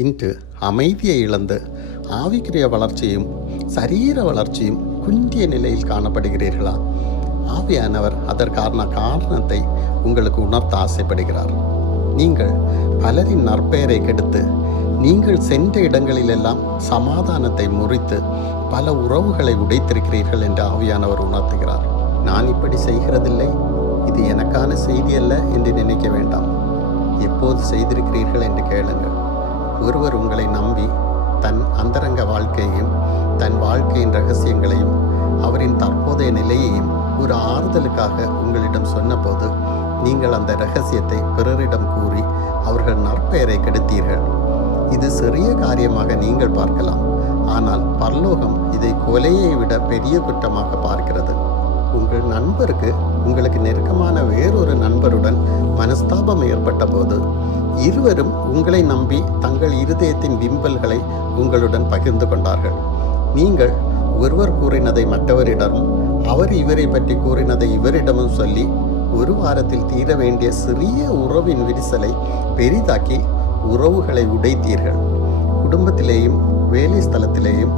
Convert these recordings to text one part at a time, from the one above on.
இன்று அமைதியை இழந்து ஆவிக்குரிய வளர்ச்சியும் சரீர வளர்ச்சியும் குன்றிய நிலையில் காணப்படுகிறீர்களா? ஆவியானவர் அதற்கான காரணத்தை உங்களுக்கு உணர்த்த ஆசைப்படுகிறார். நீங்கள் பலரின் நற்பெயரை கெடுத்து நீங்கள் சென்ற இடங்களிலெல்லாம் சமாதானத்தை முறித்து பல உறவுகளை உடைத்திருக்கிறீர்கள் என்று ஆவியானவர் உணர்த்துகிறார். நான் இப்படி செய்கிறதில்லை, இது எனக்கான செய்தி அல்ல என்று நினைக்க வேண்டாம். எப்போது செய்திருக்கிறீர்கள் என்று கேளுங்கள். ஒருவர் உங்களை நம்பி தன் அந்தரங்க வாழ்க்கையையும் தன் வாழ்க்கையின் ரகசியங்களையும் அவரின் தற்போதைய நிலையையும் ஒரு ஆறுதலுக்காக உங்களிடம் சொன்னபோது நீங்கள் அந்த இரகசியத்தை பிறரிடம் கூறி அவர்கள் நற்பெயரை கெடுத்தீர்கள். இது சிறிய காரியமாக நீங்கள் பார்க்கலாம், ஆனால் பரலோகம் இதை கொலையை விட பெரிய குற்றமாக பார்க்கிறது. உங்கள் நண்பருக்கு உங்களுக்கு நெருக்கமான வேறொரு நண்பருடன் மனஸ்தாபம் ஏற்பட்ட போது இருவரும் உங்களை நம்பி தங்கள் இருதயத்தின் விம்பல்களை உங்களுடன் பகிர்ந்து கொண்டார்கள். நீங்கள் ஒருவர் கூறினதை மற்றவரிடமும் அவர் இவரை பற்றி கூறினதை இவரிடமும் சொல்லி ஒரு வாரத்தில் தீர வேண்டிய சிறிய உறவின் விரிசலை பெரிதாக்கி உறவுகளை உடைத்தீர்கள். குடும்பத்திலேயும் வேலை ஸ்தலத்திலேயும்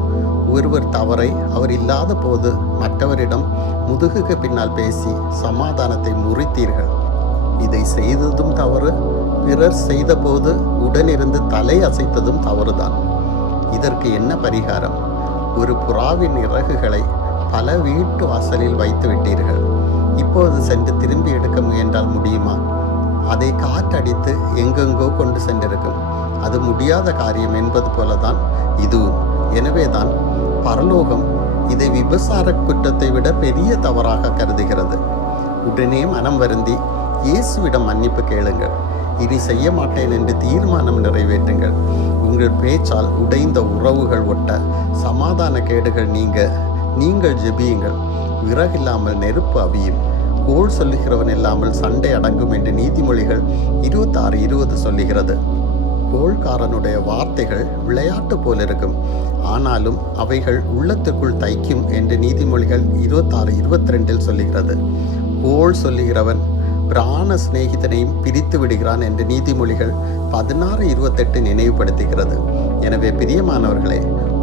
ஒருவர் தவறை அவர் இல்லாத போது மற்றவரிடம் முதுகுக்கு பின்னால் பேசி சமாதானத்தை முறித்தீர்கள். இதை செய்ததும் தவறு, பிறர் செய்த போது உடனிருந்து தலை அசைத்ததும் தவறுதான். இதற்கு என்ன பரிகாரம்? ஒரு புறாவின் இறகுகளை பல வீட்டு வாசலில் வைத்து விட்டீர்கள். இப்போது சென்று திரும்பி எடுக்க முயன்றால் முடியுமா? அதை காற்றடித்து எங்கெங்கோ கொண்டு சென்றிருக்கும். அது முடியாத காரியம் என்பது போலதான் இதுவும். எனவேதான் பரலோகம் இதை விபசார குற்றத்தை விட பெரிய தவறாக கருதுகிறது. உடனே மனம் வருந்தி இயேசுவிடம் மன்னிப்பு கேளுங்கள். இனி செய்ய மாட்டேன் என்று தீர்மானம் நிறைவேற்றுங்கள். உங்கள் பேச்சால் உடைந்த உறவுகள் ஒட்ட, சமாதான கேடுகள் நீங்க நீங்கள் ஜெபியுங்கள். விறகில்லாமல் நெருப்பு அவியும், கோள் சொல்லுகிறவன் இல்லாமல் சண்டை அடங்கும் என்று நீதிமொழிகள் 26:20 சொல்லுகிறது. கோள்காரனுடைய வார்த்தைகள் விளையாட்டு போல் இருக்கும், ஆனாலும் அவைகள் உள்ளத்துக்குள் தைக்கும் என்று நீதிமொழிகள் 26:22 சொல்லுகிறது. கோள் சொல்லுகிறவன் பிராண சிநேகிதனையும் பிரித்து விடுகிறான் என்று நீதிமொழிகள் 16:28 நினைவுபடுத்துகிறது. எனவே பிரியமானவர்களே,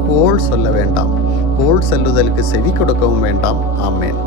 கோள் சொல்ல வேண்டாம், கோள் செல்லுதலுக்கு செவி கொடுக்கவும் வேண்டாம். ஆமேன்.